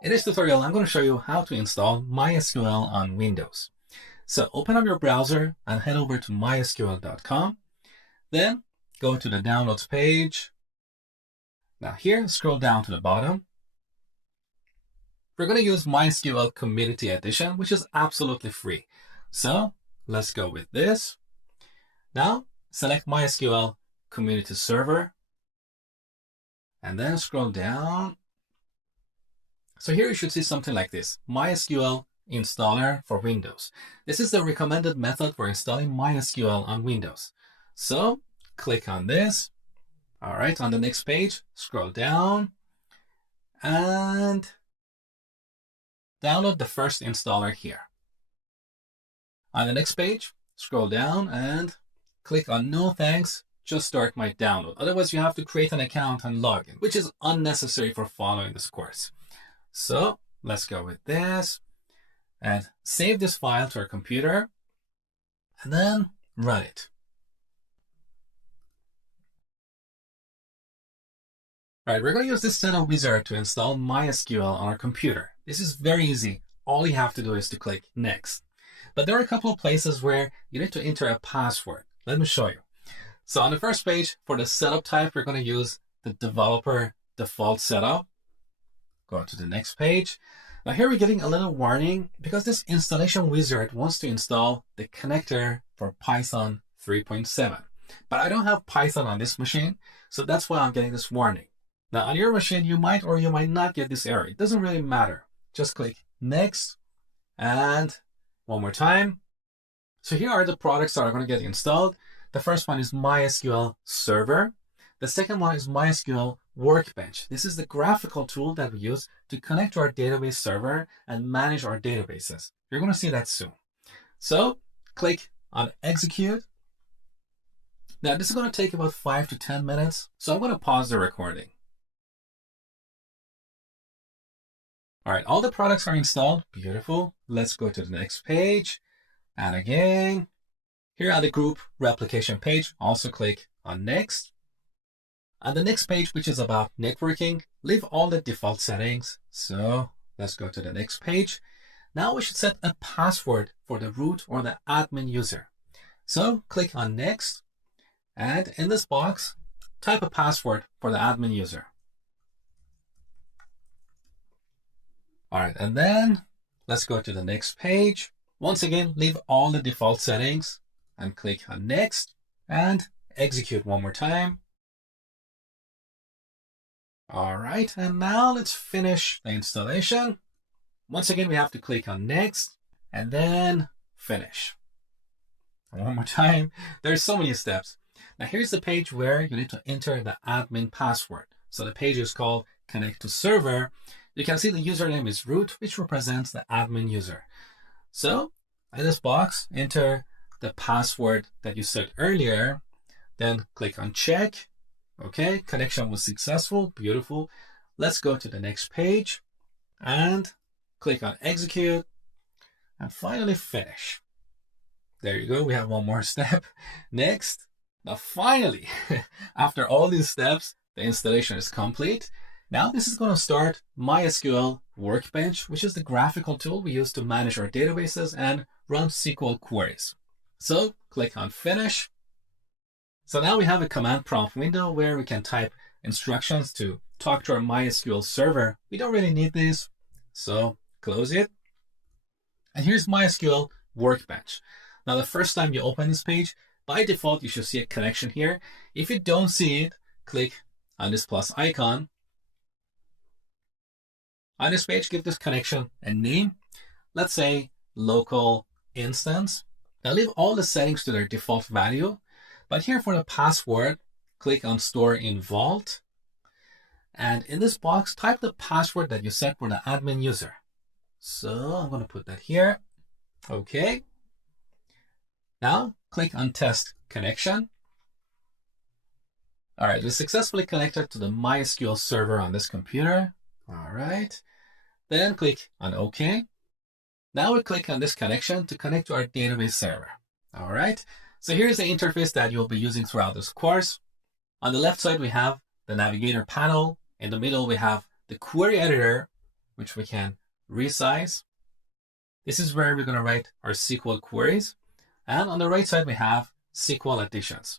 In this tutorial, I'm going to show you how to install MySQL on Windows. So open up your browser and head over to mysql.com. Then go to the downloads page. Now here, scroll down to the bottom. We're going to use MySQL Community Edition, which is absolutely free. So let's go with this. Now select MySQL Community Server and then scroll down. So here you should see something like this, MySQL installer for Windows. This is the recommended method for installing MySQL on Windows. So click on this. All right, on the next page, scroll down and download the first installer here. On the next page, scroll down and click on no thanks, just start my download. Otherwise, you have to create an account and log in, which is unnecessary for following this course. So let's go with this and save this file to our computer and then run it. All right, we're going to use this setup wizard to install MySQL on our computer. This is very easy. All you have to do is to click next. But there are a couple of places where you need to enter a password. Let me show you. So on the first page, for the setup type, we're going to use the developer default setup. Go to the next page. Now here we're getting a little warning because this installation wizard wants to install the connector for Python 3.7. But I don't have Python on this machine, so that's why I'm getting this warning. Now on your machine, you might or you might not get this error. It doesn't really matter. Just click next and one more time. So here are the products that are going to get installed. The first one is MySQL server. The second one is MySQL workbench. This is the graphical tool that we use to connect to our database server and manage our databases. You're going to see that soon. So click on execute. Now this is going to take about 5 to 10 minutes. So I'm going to pause the recording. All right, all the products are installed. Beautiful. Let's go to the next page. And again, here on the group replication page, also click on next. On the next page, which is about networking, leave all the default settings. So let's go to the next page. Now we should set a password for the root or the admin user. So click on next. And in this box, type a password for the admin user. All right, and then let's go to the next page. Once again, leave all the default settings and click on next and execute one more time. All right, and now let's finish the installation. Once again, we have to click on next and then finish. One more time. There's so many steps. Now here's the page where you need to enter the admin password. So the page is called connect to server. You can see the username is root, which represents the admin user. So in this box, enter the password that you set earlier, then click on check. Okay, connection was successful, beautiful. Let's go to the next page and click on execute and finally finish. There you go, we have one more step. Next. Now finally, after all these steps, the installation is complete. Now this is going to start MySQL workbench, which is the graphical tool we use to manage our databases and run SQL queries. So click on finish. So now we have a command prompt window where we can type instructions to talk to our MySQL server. We don't really need this, so close it. And here's MySQL workbench. Now the first time you open this page, by default, you should see a connection here. If you don't see it, click on this plus icon. On this page, give this connection a name. Let's say local instance. Now leave all the settings to their default value. But here for the password, click on store in vault. And in this box, type the password that you set for the admin user. So I'm going to put that here. Okay. Now click on test connection. All right, we successfully connected to the MySQL server on this computer. All right. Then click on OK. Now we click on this connection to connect to our database server. All right. So here's the interface that you'll be using throughout this course. On the left side, we have the navigator panel. In the middle, we have the query editor. which we can resize. This is where we're going to write our SQL queries. And on the right side, we have SQL additions.